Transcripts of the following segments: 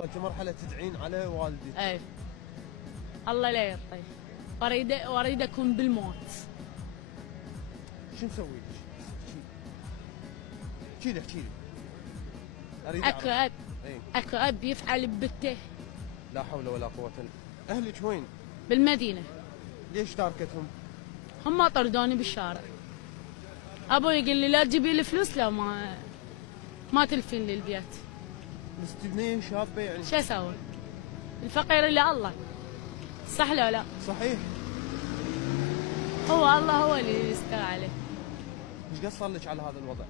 وصلت مرحلة تدعين على والدك. اي الله لا يرضي، واريد اكون بالموت. شو نسوي لك؟ احكي لي اريد اكو أعرف. اب اكو اب يفعل ببته. لا حول ولا قوة الا. اهلك وين؟ بالمدينة. ليش تاركتهم؟ هم طردوني بالشارع. ابوي يقول لي لا تجيبي لي فلوس، لا ما تلفين لي البيت. بس تبنين شابة يعني. شو اسوي؟ الفقير الا الله، صح لو لا؟ صحيح. هو الله هو اللي يستر عليه. ايش قد صار لك على هذا الوضع؟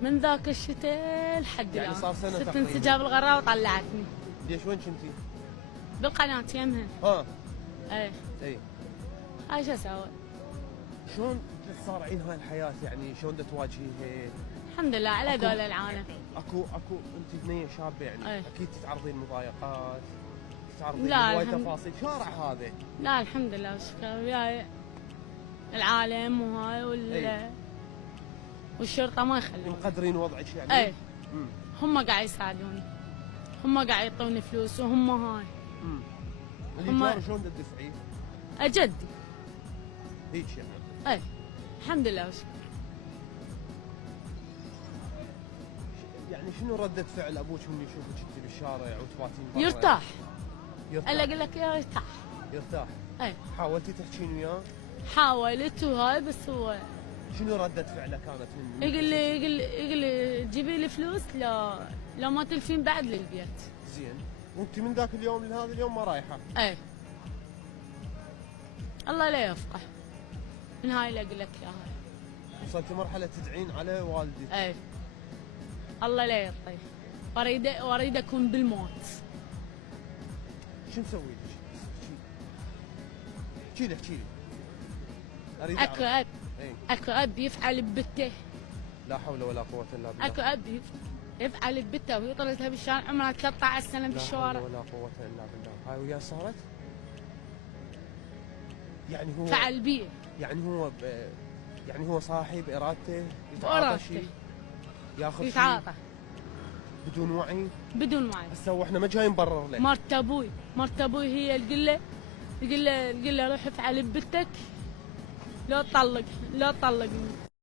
من ذاك الشتاء لحد الان يعني صار سنة ست تقريبا. انسجاب الغراء وطلعتني. ليش وين كنتي؟ بالقناة يمها. ها. اي هاي شو اسوي؟ شلون تصارعين هاي الحياة يعني شلون تواجهيها؟ الحمد لله على دول العالم. اكو انت بنية شابة يعني أي. اكيد تتعرضين مضايقات، تتعرضين لا، لهواي الحمد- تفاصيل، شارع هذا. لا الحمد لله والشكر وياي العالم وهاي أي. والشرطة ما يخلون. مقدرين وضعك يعني؟ اي هم قاعد يساعدوني، هم قاعد يعطوني فلوس وهم هاي. الإيجار شلون تدفعيه؟ اجدي. هيك يعني. اي الحمد لله والشكر. يعني شنو ردة فعل ابوك من يشوفك انت بالشارع وتباتين برا؟ يرتاح. يرتاح. انا اقول لك يرتاح. يرتاح. اي حاولتي تحكين وياه؟ حاولت وهاي بس هو شنو ردة فعله كانت من يقول لي جيبي لي فلوس، لا ما تلفين بعد للبيت. زين، وانت من ذاك اليوم لهذا اليوم ما رايحه؟ اي الله لا يفقه، من هاي اللي اقول لك اياها. وصلت مرحلة تدعين على والدك. اي الله لا يرضي، واريد اكون بالموت. شو نسوي لك؟ احكي لي اريد اكو أعرف. اب اكو اب يفعل ببته. لا حول ولا قوة الا بالله. اكو اب يفعل ببته وهي طلعتها بالشارع، عمرها 13 سنه بالشوارع. لا حول ولا قوة الا بالله. هاي وياه صارت؟ يعني هو فعل بيه. يعني هو صاحب ارادته يتعاطى بإرادته. شيء، ياخذ شيء يتعاطى بدون وعي. بدون وعي. هسه واحنا ما جاي نبرر له. مرت ابوي هي اللي تقول له روح افعل ببتك، لا تطلقني.